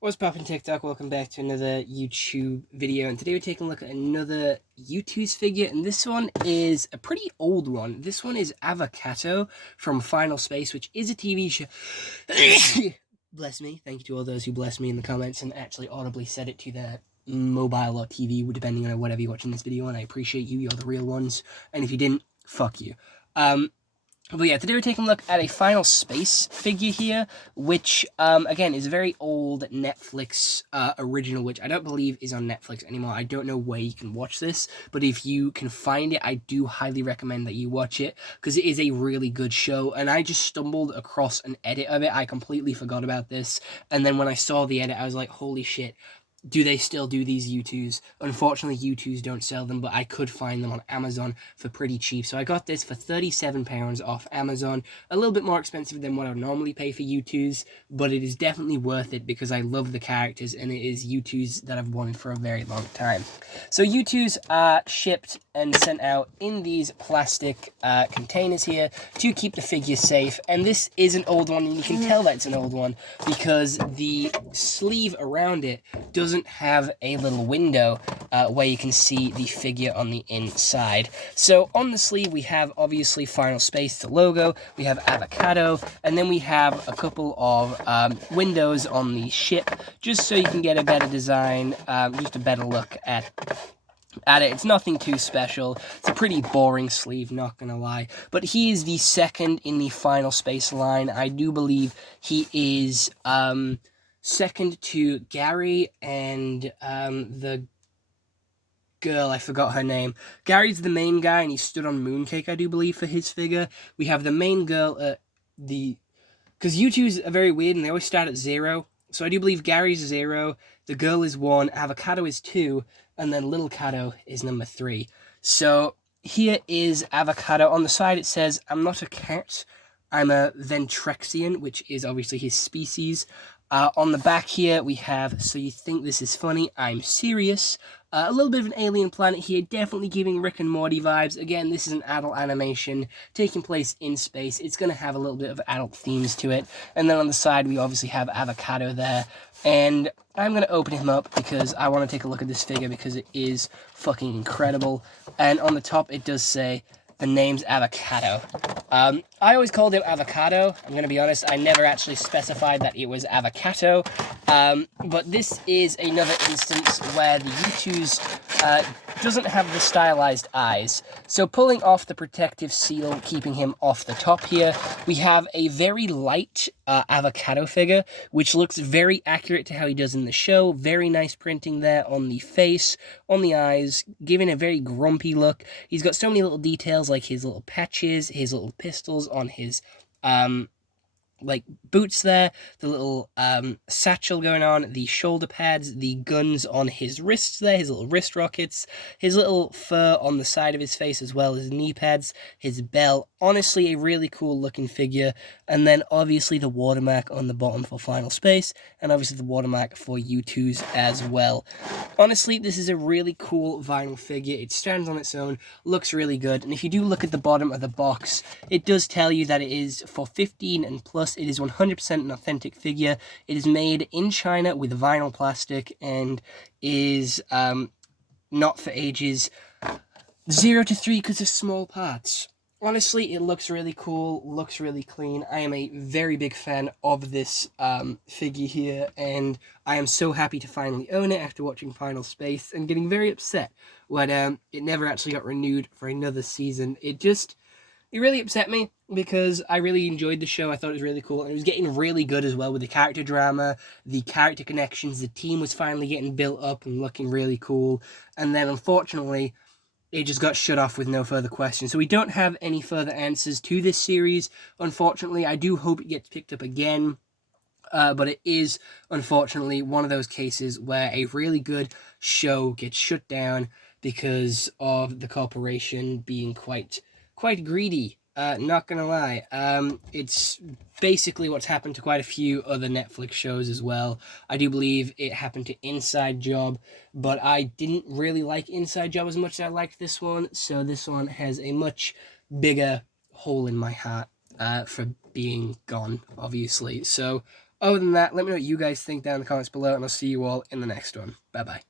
What's poppin' TikTok? Welcome back to another YouTube video, and today we're taking a look at another Youtooz figure, and this one is a pretty old one. This one is Avacato from Final Space, which is a TV show. Bless me. Thank you to all those who blessed me in the comments and actually audibly said it to their mobile or TV, depending on whatever you're watching this video on. I appreciate you. You're the real ones. And if you didn't, fuck you. But yeah, today we're taking a look at a Final Space figure here, which, again, is a very old Netflix original, which I don't believe is on Netflix anymore. I don't know where you can watch this, but if you can find it, I do highly recommend that you watch it, because it is a really good show, and I just stumbled across an edit of it. I completely forgot about this, and then when I saw the edit, I was like, holy shit. Do they still do these Youtooz? Unfortunately, Youtooz don't sell them, but I could find them on Amazon for pretty cheap. So I got this for £37 off Amazon. A little bit more expensive than what I would normally pay for Youtooz, but it is definitely worth it because I love the characters, and it is Youtooz that I've wanted for a very long time. So Youtooz are shipped and sent out in these plastic containers here to keep the figure safe. And this is an old one, and you can tell that it's an old one because the sleeve around it doesn't have a little window where you can see the figure on the inside. So on the sleeve we have obviously Final Space, the logo, we have Avacato, and then we have a couple of windows on the ship, just so you can get a better design, just a better look at it. It's nothing too special. It's a pretty boring sleeve, not gonna lie. But he is the second in the Final Space line. I do believe he is second to Gary and the girl, I forgot her name. Gary's the main guy, and he stood on Mooncake, I do believe, for his figure. We have the main girl at the... Because Youtooz are very weird, and they always start at 0. So I do believe Gary's 0, the girl is 1, Avacato is 2, and then Little Cato is number 3. So here is Avacato. On the side it says, "I'm not a cat, I'm a Ventrexian," which is obviously his species. On the back here we have, "So you think this is funny? I'm serious." A little bit of an alien planet here, definitely giving Rick and Morty vibes. Again, this is an adult animation taking place in space. It's going to have a little bit of adult themes to it. And then on the side, we obviously have Avacato there. And I'm going to open him up because I want to take a look at this figure because it is fucking incredible. And on the top, it does say, "The name's Avacato." I always called him Avocado. I'm going to be honest, I never actually specified that it was Avacato. But this is another instance where the Youtooz doesn't have the stylized eyes. So pulling off the protective seal, keeping him off the top here, we have a very light Avacato figure, which looks very accurate to how he does in the show. Very nice printing there on the face, on the eyes, giving a very grumpy look. He's got so many little details, like his little patches, his little pistols on his like boots there, the little satchel going on, the shoulder pads, the guns on his wrists there, his little wrist rockets, his little fur on the side of his face as well as knee pads, his belt. Honestly, a really cool looking figure. And then obviously the watermark on the bottom for Final Space, and obviously the watermark for Youtooz as well. Honestly, this is a really cool vinyl figure. It stands on its own, looks really good, and if you do look at the bottom of the box, it does tell you that it is for 15 and plus. It is 100% an authentic figure. It is made in China with vinyl plastic and is not for ages 0 to 3 because of small parts. Honestly, it looks really cool, looks really clean. I am a very big fan of this figure here, and I am so happy to finally own it after watching Final Space and getting very upset when it never actually got renewed for another season. It really upset me because I really enjoyed the show. I thought it was really cool, and it was getting really good as well with the character drama, the character connections. The team was finally getting built up and looking really cool, and then unfortunately it just got shut off with no further questions. So we don't have any further answers to this series, unfortunately. I do hope it gets picked up again, but it is, unfortunately, one of those cases where a really good show gets shut down because of the corporation being quite greedy. Not gonna lie. It's basically what's happened to quite a few other Netflix shows as well. I do believe it happened to Inside Job, but I didn't really like Inside Job as much as I liked this one, so this one has a much bigger hole in my heart for being gone, obviously. So Other than that, let me know what you guys think down in the comments below, and I'll see you all in the next one. Bye-bye.